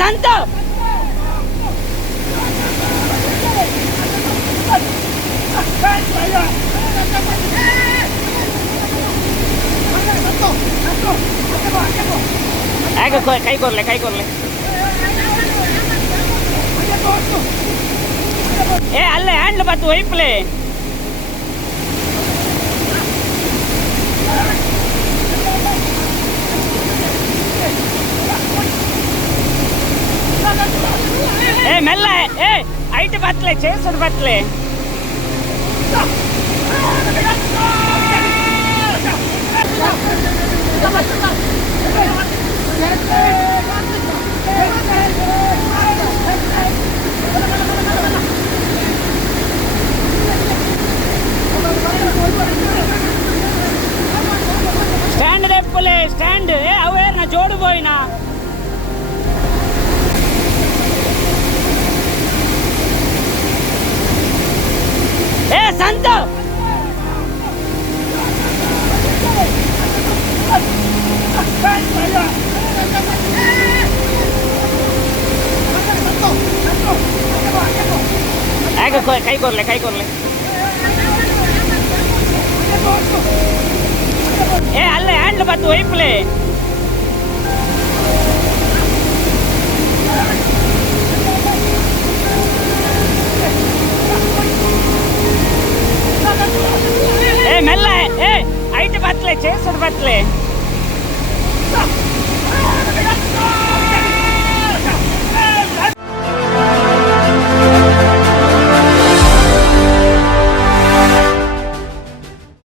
ಸಂತು ಕೈ ಕೊರ್ಲೆ ಏ ಅಲ್ಲೇ ಹ್ಯಾಂಡ್ಲ್ ಬತ್ತು ಒಯ್ಪ್ಲೆ ఏ మెల్ల ఏ ఐట్ బట్లే చేసుడు బట్లే స్టాండ్ తెప్పులే స్టాండ్ ఏ అవేర్ నా జోడు పోయినా ఏ సంతో ಕೈ ಕೊರ್ಲೆ ಏ ಅಲ್ಲೇ ಹ್ಯಾಂಡ್ಲ್ ಬತ್ತು ಒಯ್ಪ್ಲೆ ఏ మెల్ల ఏ ఐట్ బట్లే చేసుడు బట్లే